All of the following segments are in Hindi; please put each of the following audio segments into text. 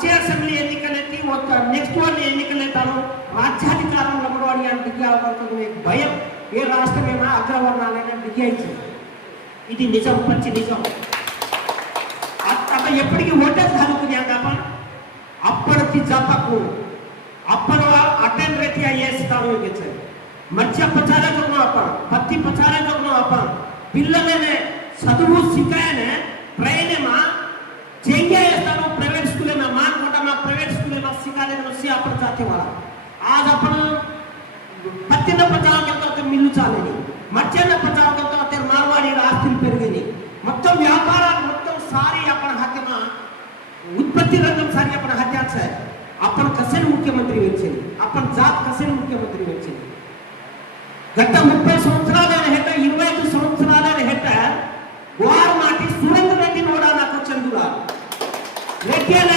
వచ్చే అసెంబ్లీ ఎన్నికలకి నెక్స్ట్ వన్ ఎన్నికలెత్తాను రాజ్యాధికారంలో కూడా అని దిగ్యావబడుతుంది భయం ఏ రాష్ట్రమైనా అగ్రవర్ణాలైనా దిగ్యాయించింది ఇది నిజం మంచి నిజం. అతను ఎప్పటికీ ఓటేసాలు కుదియాదామా అప్పటికి జపకు అప్పన అటెన్ రీతిగా చేస్తాను ఇచ్చారు మంచి ప్రచారకులను అప్పాను పత్తి ప్రచారకులను అప్పాను పిల్లలనే చదువు సిగ్గాయనే ప్రయాణమా में उससे अपन जाते वाला आज अपन పత్తిన ప్రచారం करता మిల్లు చాలని మధ్యాహ్న ప్రచారం करता ते మార్వాడి ఆస్తులు పెరిగినాయి మొత్తం వ్యాపారాలు మొత్తం సారీ आपण हाथमा उत्पत्ती रंगम सारी आपण हात्याच आहे आपण कसे मुख्यमंत्री व्हायचे आपण जात कसे मुख्यमंत्री व्हायचे గత ముప్పై సంవత్సరాలు హెట ఇరవై ఐదు సంవత్సరాల హెట వారు నాటి సురేంద్ర రెడ్డి కూడా నాకు చందులా రెడ్డినే ఒక ధైర్యానే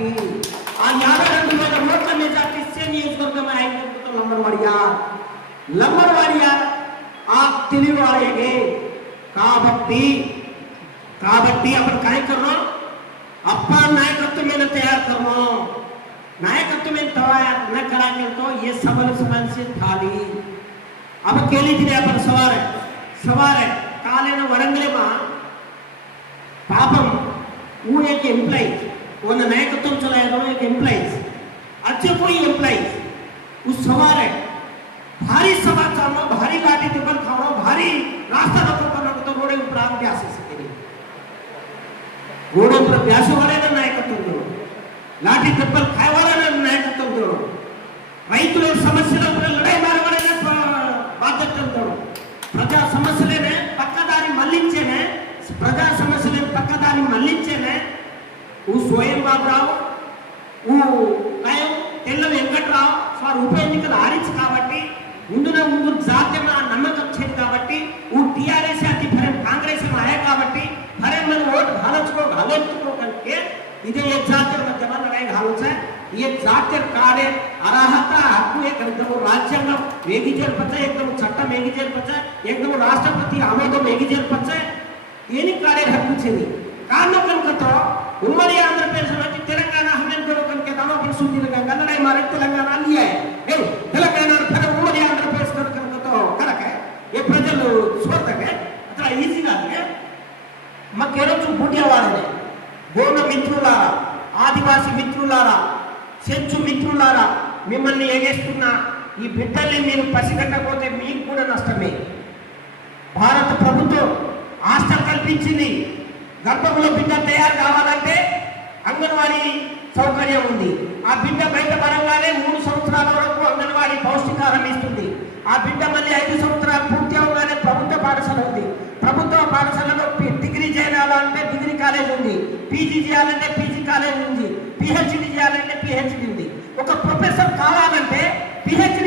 లంబడవాడి జాతి ఆ యాభై రెండు వేల ఓట్ల మెజార్టీ సే నియోజకవర్గం ఆయన మొత్తం లంబడవాడియా లంబడవాడియా ఆ తెలివివాడేగే కాబట్టి కాబట్టి అప్పుడు काय करना अप्पा नायकत्व में न तैयार करना नायकत्व में तैयार न करा के तो ये सबल समन से थाली अब केली थी अपन सवार है सवार है काले न वरंगले मां पापम वो एक एम्प्लॉय ಒಂದು ನಾಯಕತ್ವ ಚಲಾಯಿಸಲು एक एम्प्लाइज अच्छे कोई एम्प्लाइज उस सवार है भारी सभा चलना भारी लाठी टेबल खाना भारी रास्ता दखल करना तो रोडे ऊपर आम प्यासे से रोडे ऊपर प्यासे वाले ना नायकत्व दो लाठी टेबल खाए वाले ना नायकत्व दो ರೈತರು ಸಮಸ್ಯೆಗಳ ಮೇಲೆ ಲಡಾಯಿ ಮಾಡುವವರನ್ನ ಬಾಧ್ಯತೆ ಅಂತ ಪ್ರಜಾ ಸಮಸ್ಯೆನೇ ఊ స్వయం బాబురావు ఊ నయం తెల్ల వెంకట్రావు వారు ఉప ఎన్నికలు ఆడించు కాబట్టి ముందున ముందు జాత్యం నమ్మకం వచ్చేది కాబట్టి ఊ టీఆర్ఎస్ అతి ఫరం కాంగ్రెస్ ఆయ కాబట్టి ఫరం మనం ఓటు घालचको घालचको करके इथे एक जातीय मध्यमा लढाई घालूच आहे एक जातीय कार्य అర్హత హక్కు एकदम రాజ్యాంగం వేగి చేర్పచ్చ एकदम చట్టం వేగి చేర్పచ్చ एकदम రాష్ట్రపతి ఆమోదం వేగి చేర్పచ్చ ఏని కార్య హక్కు చెంది కారణం కనుకతో ಕಾರ್ಮಿಕರಿಗತೋ ಉಮ್ಮಡಿ ಆಂಧ್ರ ಪ್ರದೇಶ ಮತ್ತು ತೆಲಂಗಾಣ ಹಮ್ಮೆಂಟರು ಕನಕ ತಮ್ಮ ಪಡಿಸುತ್ತಿಲ್ಲ ಕನ್ನಡ ಮಾರಿ ತೆಲಂಗಾಣ ಅಲ್ಲಿಯೇ ಏ ತೆಲಂಗಾಣ ಕನ ಉಮ್ಮಡಿ ಆಂಧ್ರ ಪ್ರದೇಶ ಕನಕತೋ ఏ ప్రజలు చూడతాకే అక్కడ ఈజీగా మాకేడొచ్చు బుడ్డేవాళ్ళని గోన మిత్రులారా ఆదివాసీ మిత్రులారా చెంచు మిత్రులారా మిమ్మల్ని ఏగేస్తున్నా ఈ బిడ్డల్ని మీరు పసిగట్టకపోతే మీకు కూడా నష్టమే. భారత ప్రభుత్వం ఆస్థ కల్పించింది. గర్భంలో బిడ్డ తయారు కావాలంటే అంగన్వాడీ సౌకర్యం ఉంది. ఆ బిడ్డ బయట పడంగానే మూడు సంవత్సరాల వరకు అంగన్వాడీ పౌష్టికారం ఇస్తుంది. ఆ బిడ్డ మళ్ళీ ఐదు సంవత్సరాలు పూర్తి అవగానే ప్రభుత్వ పాఠశాల ఉంది. ప్రభుత్వ పాఠశాలలో డిగ్రీ చేయాలంటే డిగ్రీ కాలేజ్ ఉంది. పీజీ చేయాలంటే పీజీ కాలేజ్ ఉంది. పిహెచ్డి చేయాలంటే పిహెచ్డి ఉంది. ఒక ప్రొఫెసర్ కావాలంటే పిహెచ్డి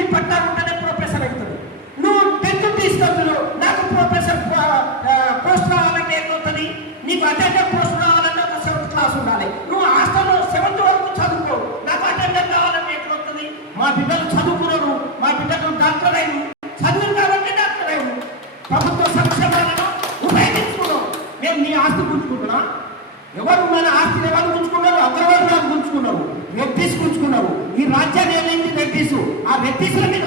మా బిడ్డలు చదువుకున్నారు మా బిడ్డలు డాక్టర్ అయ్యి చదువు కాబట్టి డాక్టర్ అయ్యి ప్రభుత్వ సంక్షేమాలను ఉపయోగించుకున్నాం. మేము నీ ఆస్తి గుంజుకుంటున్నా. ఎవరు మన ఆస్తిని ఎవరు గుంజుకున్నారు? అగ్రవర్ణాలు గుంజుకున్నారు. రెడ్డిస్ గుంజుకున్నారు. ఈ రాజ్యాన్ని ఏమైంది రెడ్డిస్? ఆ రెడ్డిస్ల మీద